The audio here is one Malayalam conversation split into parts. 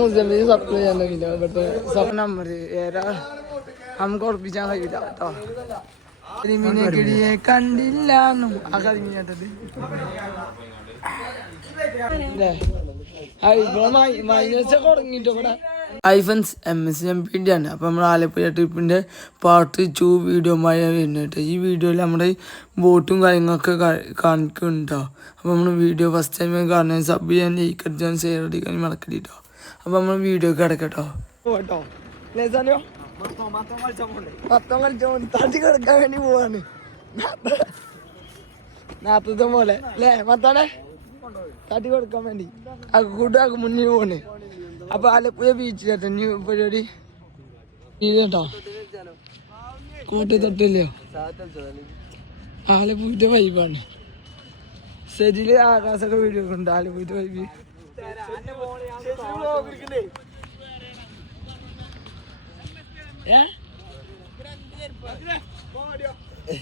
മുസ്ലിം സപ്ലൈ ചെയ്യാൻ കഴിയില്ല. ഇവിടുത്തെ നമ്പർ നമുക്ക് ഉറപ്പിച്ചാൻ കഴിയില്ല കേട്ടോ. കരിമീനെ കിടിയെ കണ്ടില്ല ആ കരിമീനേട്ടത് തുടങ്ങിട്ടോ ഇവിടെ ഐഫൻസ് MSMPD ആണ്. അപ്പോൾ നമ്മൾ ആലപ്പുഴ ട്രിപ്പിൻ്റെ പാർട്ട് 2 വീഡിയോ വരുന്നത് കേട്ടോ. ഈ വീഡിയോയിൽ നമ്മുടെ ബോട്ടും കാര്യങ്ങളൊക്കെ കാണിക്കുന്നുണ്ടോ. അപ്പോൾ നമ്മൾ വീഡിയോ ഫസ്റ്റ് ടൈം കാണുന്നത് സബ് ചെയ്യാൻ ലൈക്ക് അടിച്ചാൽ ഷെയർ അടിക്കാൻ മറക്കരുത് കേട്ടോ. അപ്പോൾ നമ്മൾ വീഡിയോ കിടക്കട്ടോ കേട്ടോ. മൊത്തം കളിച്ചോണ്ട് തട്ടി കിടക്കാൻ വേണ്ടി പോവാണ് നാത്തത്തെ പോലെ അല്ലേ മത്താടെ തട്ടി കൊടുക്കാൻ വേണ്ടി കൂട്ടുകാർക്ക് മുന്നിൽ പോണ്. അപ്പൊ ആലപ്പുഴ ബീച്ച് കേട്ടോ ഇനി പരിപാടി കേട്ടോ. കോട്ടയം തൊട്ടില്ലയോ ആലപ്പുഴത്തെ വൈബാണ്. ശരിയില് ആകാശൊക്കെ വീഡിയോ ഒക്കെ ഉണ്ട് ആലപ്പുഴത്തെ വൈബ്.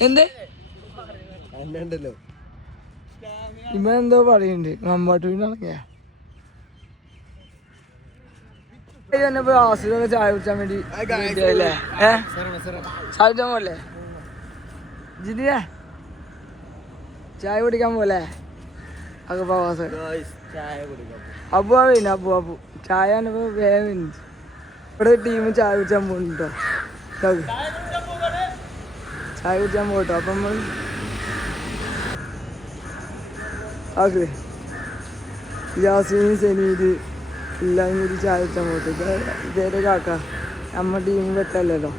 എന്ത് ഇവനെന്തോ പറയുന്നുണ്ട് മമ്പാട്ടൂരിന്നിറങ്ങിയ ആസിഡൊക്കെ ചായ കുടിച്ചാൻ വേണ്ടി അല്ലേ ചായ കുടിച്ചാൻ പോലെ ജിതിയെ ചായ കുടിക്കാൻ പോലെ ഒക്കെ പ്രവാസ് അബു ആവില്ല അബു ചായ വേഗം ഇവിടെ ടീം ചായ കുടിച്ചാൻ പോകുന്നുണ്ടോ ചായ കുടിച്ചാൻ പോട്ടോ. അപ്പം നമ്മൾ ആക്കേ യാസീൻ സെനീത് എല്ലാവരും കൂടി ചായ കുടിച്ചാൻ പോട്ടെ. ഇതേരെ കാക്ക നമ്മ ടീം വെട്ടല്ലോ.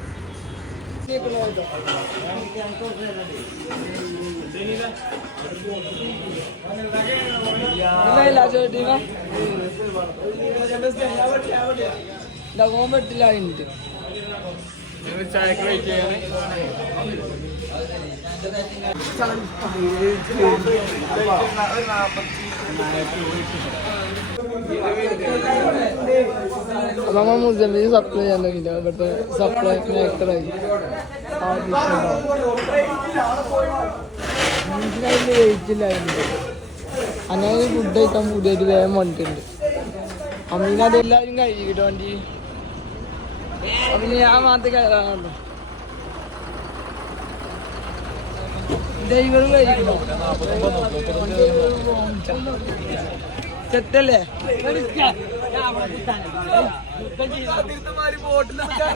ഓൻ വെട്ടില്ല കഴിഞ്ഞിട്ട് ചായക്ക് വെയിറ്റ് ചെയ്യാണ്. അപ്പൊ നമ്മൾ മുസ്ലിം സപ്ലൈ ചെയ്യാൻ കഴിയില്ല. ഇവിടുത്തെ സപ്ലൈ മേക്കറായി വെയിറ്റില്ലായിരുന്നു. അങ്ങനെ ഫുഡ് കഴിക്കാൻ കൂടിയായിട്ട് വേഗം വന്നിട്ടുണ്ട്. അമ്മീന അതെല്ലാവരും കഴിക്കട്ടോ വണ്ടി. പിന്നെ ഞാൻ മാത്രമേ കയറാനുള്ളൂ. ദൈവം കഴിക്കണോ തെറ്റല്ലേ.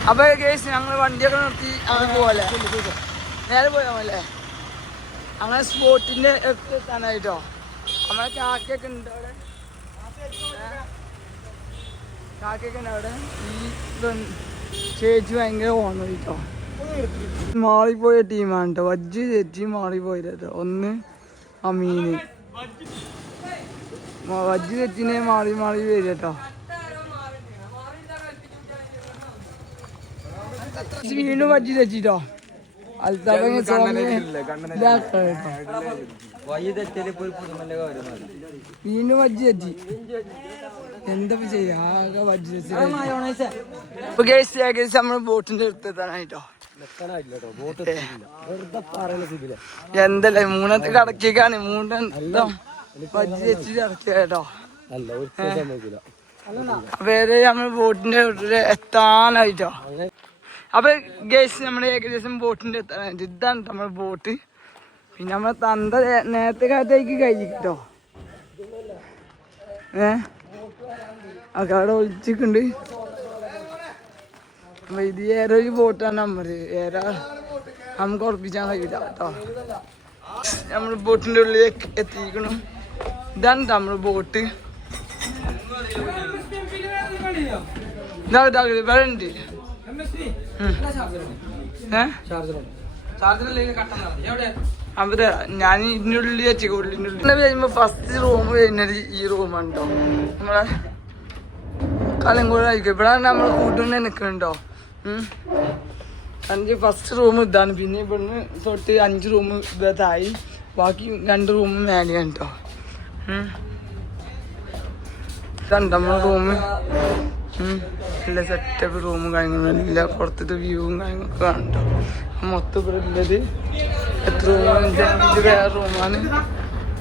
അപ്പൊ കേസ് ഞങ്ങൾ വണ്ടിയൊക്കെ നിർത്തി അങ്ങനെ പോവല്ലേ നേരെ പോയാ പോലെ അങ്ങനെ സ്പോട്ടിന്റെ എത്താനായിട്ടോ. നമ്മളെ കാക്കയൊക്കെ ഉണ്ട് അവിടെ കാക്കയൊക്കെ ഉണ്ട് അവിടെ. ഈ ചേച്ചി ഭയങ്കര ഓണം കേട്ടോ. മാറിപ്പോയ ടീമാണ് കേട്ടോ. വജ്ജ് ചേച്ചി മാറിപ്പോയത് കേട്ടോ. ഒന്ന് അമീന് വജ്ജ് ചേച്ചിനെ മാറി വരും കേട്ടോ. വീണ്ടും വജ്ജ് ചേച്ചിട്ടോ അൽത്താഫ വീണ്ടും വജ്ജ് ചേച്ചി എന്താ ചെയ്യാ ആകെ വജ്ജ് ചേച്ചി. നമ്മള് ബോട്ടിന്റെ അടുത്തെത്താനായിട്ടോ. എന്തല്ലേ മൂന്നത്തെ കടക്കാണ് മൂന്നെന്തോ വജ്ജ് ചേച്ചി ഇറക്കിയ കേട്ടോ. വേറെ നമ്മള് ബോട്ടിന്റെ എത്താനായിട്ടോ. അപ്പൊ ഗേസ് നമ്മള് ഏകദേശം ബോട്ടിന്റെ എത്താനായിട്ട് ഇതാണ് നമ്മളെ ബോട്ട്. പിന്നെ നമ്മളെ തന്ത നേരത്തെ കാലത്തേക്ക് കഴിക്കട്ടോ. അവിടെ ഒളിച്ചിട്ടുണ്ട്. അപ്പൊ ഇത് ഏറൊരു ബോട്ടാണ് നമ്പർ ഏറെ നമുക്ക് ഉറപ്പിച്ചാൻ കഴിയില്ല കേട്ടോ. നമ്മള് ബോട്ടിന്റെ ഉള്ളിലേക്ക് എത്തിക്കണം. ഇതാണ് നമ്മള് ബോട്ട്. വേറുണ്ട് അവിടെ ഞാൻ ഇതിൻ്റെ ഉള്ളിൽ വെച്ചു. ഉള്ളിൻ്റെ ഉള്ളിൽ വരുമ്പോ ഫസ്റ്റ് റൂം വരുന്നത് ഈ റൂമാണ് കേട്ടോ. നമ്മളെ കലങ്കോടായിരിക്കും. ഇവിടെ നമ്മളെ കൂട്ടുകൊണ്ട് നിൽക്കുന്നുണ്ടോ. ഫസ്റ്റ് റൂം ഇതാണ്. പിന്നെ ഇവിടുന്ന് തൊട്ട് 5 റൂം ഇതായി. ബാക്കി 2 റൂം മേലെയാണ് കേട്ടോ. ഇതാണ് നമ്മളെ റൂം. നല്ല സെറ്റപ്പ് റൂമും കാര്യങ്ങളും എല്ലാ പുറത്തത്തെ വ്യൂവും കാര്യങ്ങളൊക്കെ കാണട്ടോ. മൊത്തം ഇവിടെ ഉള്ളത് എത്ര റൂമാണ്? ഇത് വേറെ റൂമാണ്.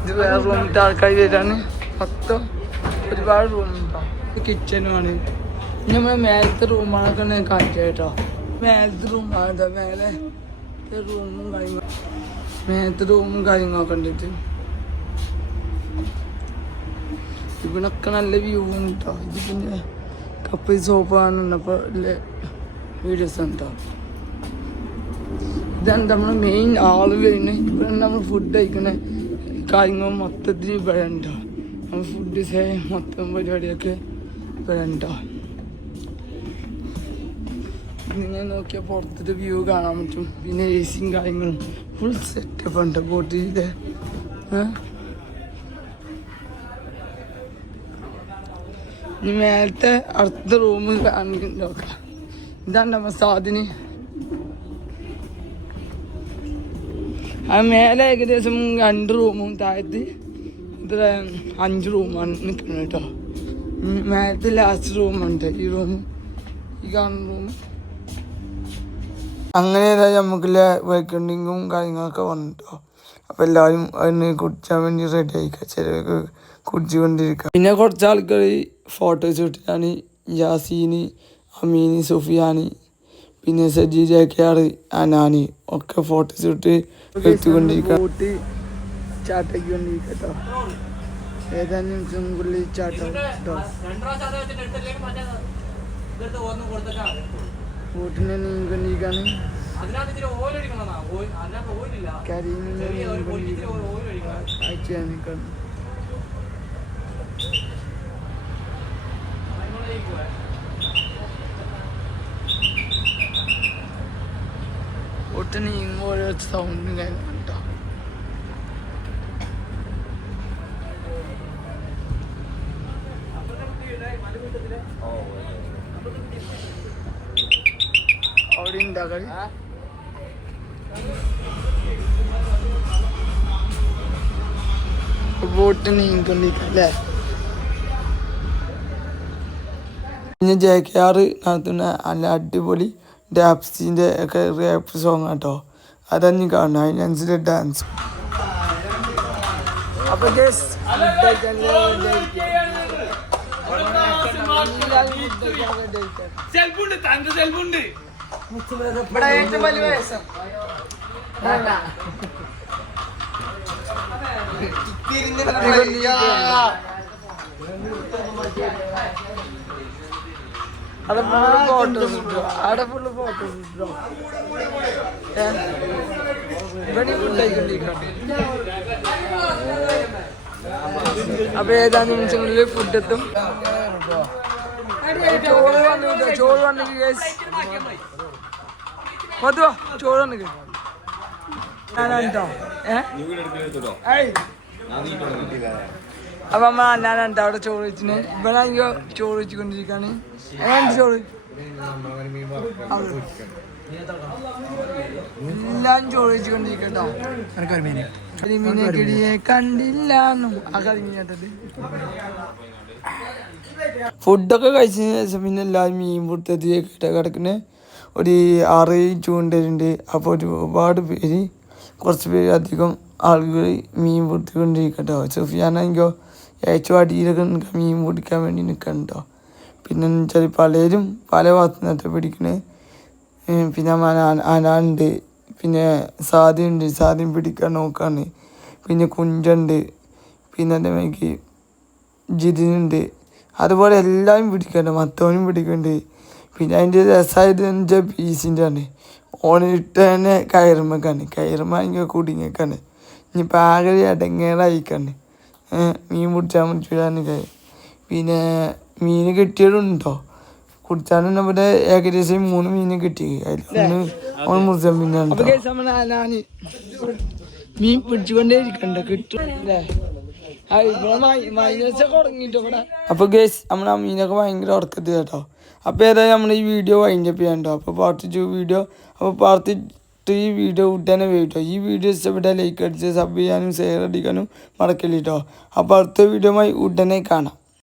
ഇത് വേറെ റൂമിൻ്റെ ആൾക്കാർ വരാണ്. മൊത്തം ഒരുപാട് റൂമുണ്ടോ. കിച്ചനുമാണ്. നമ്മളെ മേലത്തെ റൂമാണൊക്കെ ഞാൻ കാണിച്ചു കേട്ടോ. മേലത്തെ റൂമാണ് കേട്ടോ. മേലെ റൂമും കാര്യങ്ങളും മേലത്തെ റൂമും കാര്യങ്ങളൊക്കെ ഉണ്ടിട്ട് ഇവിടൊക്കെ നല്ല വ്യൂ ഉണ്ട് കേട്ടോ. ഇത് പിന്നെ കപ്പിൾ സോപ്പ് കാണുന്നപ്പോൾ വീഡിയോസ് ഉണ്ടോ. ഇതാണ് നമ്മൾ മെയിൻ ആള് വരുന്നത്. ഇവിടെ നമ്മൾ ഫുഡ് കഴിക്കുന്ന കാര്യങ്ങൾ മൊത്തത്തിൽ ഇവിടെ ഉണ്ടോ. നമ്മൾ ഫുഡ് മൊത്തം പരിപാടിയൊക്കെ ഇവിടെ ഉണ്ടോ. നിങ്ങൾ നോക്കിയാൽ പുറത്തത്തെ വ്യൂ കാണാൻ പറ്റും. പിന്നെ എ സിയും കാര്യങ്ങളും ഫുൾ സെറ്റപ്പ് ഉണ്ട് ബോട്ടിൽ. ഇനി മേലത്തെ അടുത്ത റൂം നോക്കാം. ഇതാണ് നമ്മൾ സാധിന്. ആ മേലെ ഏകദേശം 2 റൂമും താഴത്ത് ഇത്ര 5 റൂമാണ് നിൽക്കുന്നത് കേട്ടോ. മേലത്തെ ലാസ്റ്റ് റൂമുണ്ട്. ഈ റൂം ഈ കാണുന്ന റൂം. അങ്ങനെ നമുക്കില്ല വെൽക്കണ്ടിങ്ങും കാര്യങ്ങളൊക്കെ വന്നിട്ടോ. അപ്പം എല്ലാവരും അതിന് കുടിച്ചാൻ വേണ്ടി റെഡി ആയിക്കാം. ചിലവർക്ക് കുടിച്ചുകൊണ്ടിരിക്കാം. പിന്നെ കുറച്ച് ആൾക്കാർ ഫോട്ടോസ് ഇട്ടിട്ടാണ്. യാസീന്, അമീന്, സുഫിയാന്, പിന്നെ സജി ജാക്കിയാർ, അനാനി ഒക്കെ ഫോട്ടോസ് ഇട്ട് എടുത്തുകൊണ്ടിരിക്കാം. ചാട്ടാക്കിക്കൊണ്ടിരിക്കട്ടോ. ഏതാനും നിമിഷങ്ങൾക്കുള്ളിൽ ചാട്ടം കേട്ടോ. ബോട്ടിനെ നീങ്ങിക്കൊണ്ടിരിക്കാണ്. കരിമീനെ അയച്ചു നിൽക്കണം. ബോട്ട് നീങ്ങുമ്പോൾ ഓരോ സൗണ്ടും കാര്യങ്ങളും കേട്ടോ. അവിടെ ഉണ്ടാക്കളി. ബോട്ട് നീങ്ങിക്കൊണ്ടിരിക്കാം അല്ലേ. പിന്നെ JKR നടത്തുന്ന നല്ല അടിപൊളി ഡാപ്സിൻ്റെ ഒക്കെ റാപ്പ് സോങ് കേട്ടോ. അതഞ്ഞ് കാണണം. അതിനനുസരിച്ച് ഡാൻസ്. അപ്പോൾ ഇവിടെ ഏറ്റവും വലിയ വയസ്സം അവിടെ ഫുള്ള് ഫോട്ടോസ് കിട്ടോ. അവിടെ ഫുള്ള് ഫോട്ടോസ് കിട്ടോ. ഇവിടെ ഫുഡ് ആയിക്കൊണ്ടിരിക്കണം. അപ്പൊ ഏതാനും നിമിഷങ്ങളിൽ ഫുഡ് എത്തും. ചോറ് വന്നു കിട്ടോ. ചോറ് വന്നെങ്കിൽ മതുവോ ചോറ് വന്നെങ്കിൽ ഞാനാട്ടോ. അപ്പൊ നമ്മ അന്നാനാട്ടോ അവിടെ ചോറ് വെച്ചിന്. ഇവിടെ അയ്യോ ചോറ് വെച്ചുകൊണ്ടിരിക്കാണ്. എങ്ങനെ ചോറ് എല്ലാം ചോറ് വെച്ചുകൊണ്ടിരിക്കട്ടോ. കരിമീനെ കിടിയെ കണ്ടില്ല ആ കരിമീനാട്ടത്. ഫുഡൊക്കെ കഴിച്ചതിന് ശേഷം പിന്നെ എല്ലാവരും മീൻ പൊടുത്തതി കിടക്കുന്ന ഒരു 6 ചൂണ്ടലുണ്ട്. അപ്പോൾ ഒരുപാട് പേര് കുറച്ച് പേര് അധികം ആളുകൾ മീൻ പൊടുത്തിക്കൊണ്ടിരിക്കട്ടോ. സുഫിയാനെങ്കിലോ ഏറ്റവും അടിയിലൊക്കെ മീൻ പൊടിക്കാൻ വേണ്ടി നിൽക്കണ്ടോ. പിന്നെ വെച്ചാൽ പലരും പല ഭാഗത്തു നിന്നിട്ട് പിടിക്കണേ. പിന്നെ അനാണ്ട്, പിന്നെ സാധ്യമുണ്ട്, സാധ്യം പിടിക്കാൻ നോക്കാണ്. പിന്നെ കുഞ്ചുണ്ട്, പിന്നെ അതേമാതിരി ജിതിനുണ്ട്. അതുപോലെ എല്ലാവരും പിടിക്കണ്ട. മറ്റവനും പിടിക്കുന്നുണ്ട്. പിന്നെ അതിൻ്റെ രസമായതെന്ന് വെച്ചാൽ പീസിൻ്റെ ആണ്. ഓണിട്ട് തന്നെ കയറുമ്പക്കാണ്. കയറുമ്പോൾ കുടുങ്ങിയേക്കാണ്. ഇനിയിപ്പോൾ ആകെ അടങ്ങേറായിക്കാണ്. മീൻ പിടിച്ചാൽ പറ്റില്ലാന്ന് കാര്യം. പിന്നെ മീൻ കിട്ടിയതുണ്ടോ കുടിച്ചാലും നമ്മുടെ ഏകദേശം 3 മീൻ കിട്ടി. അതിലൊന്ന് ഓൺ മുറിച്ച മീനാണ്. മീൻ പിടിച്ചുകൊണ്ടേ ഇരിക്കണ്ട കിട്ടും അല്ലേ. അപ്പൊ ഗേസ് നമ്മൾ ആ മീനൊക്കെ ഭയങ്കര ഉറക്കത്തിൽ കേട്ടോ. അപ്പോൾ ഏതായാലും നമ്മൾ ഈ വീഡിയോ വൈൻഡപ്പ് ചെയ്യാണ്ടോ. അപ്പോൾ പാർട്ട് 2 വീഡിയോ. അപ്പോൾ പാർട്ട് 3 വീഡിയോ ഉടനെ വേട്ടോ. ഈ വീഡിയോ ഇഷ്ടപ്പെട്ടാൽ ലൈക്ക് അടിച്ച് സബ് ചെയ്യാനും ഷെയർ അടിക്കാനും മറക്കില്ല കേട്ടോ. അപ്പോൾ അടുത്ത വീഡിയോയുമായി ഉടനെ കാണാം.